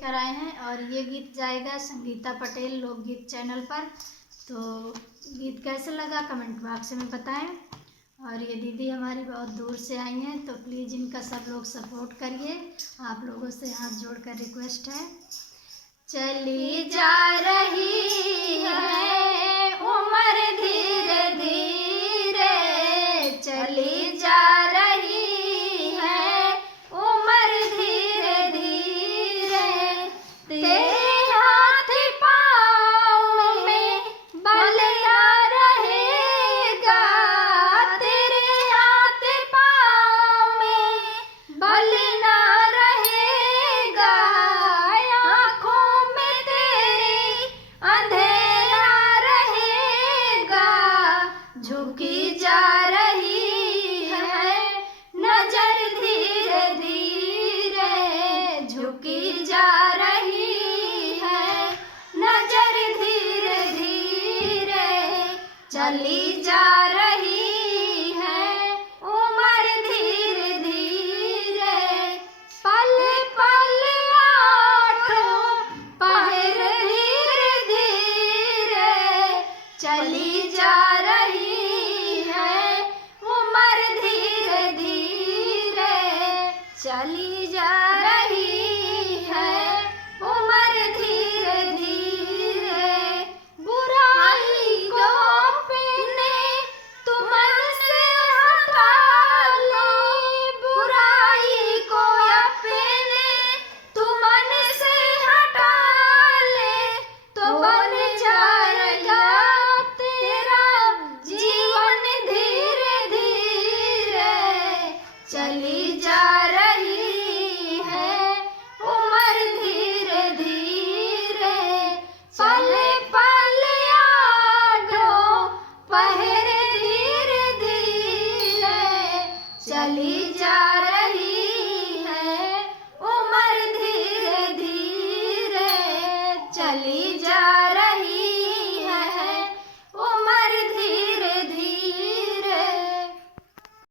लेकर आए हैं और ये गीत जाएगा संगीता पटेल लोकगीत चैनल पर। तो गीत कैसे लगा कमेंट बॉक्स में बताएं। और ये दीदी हमारी बहुत दूर से आई हैं तो प्लीज़ इनका सब लोग सपोर्ट करिए। आप लोगों से हाथ जोड़कर रिक्वेस्ट है। चली जा रही है उम्र धीरे धीरे, चली जा रही है उम्र धीरे धीरे, तेरे हाथ पाँव में बल ना रहेगा, तेरे हाथ पाँव में बल ना रहेगा, आँखों में तेरी अंधेरा रहेगा, झुकी जा रही है नजर धीरे धीरे, झुकी जा रही है नजर धीरे धीरे, चली जा रही है उम्र धीरे धीरे, पल पल आठों पहर धीरे धीरे, चली जा रही है उम्र धीरे धीरे, चली जा रही है उम्र धीरे धीरे, बुराई को अपने तू मन से हटा ले, बुराई को अपने तू मन से हटा ले, तो बन जाएगा तेरा जीवन धीरे धीरे, चली जा रही है उम्र धीरे धीरे, पल पल आठों पहर धीरे धीरे, चली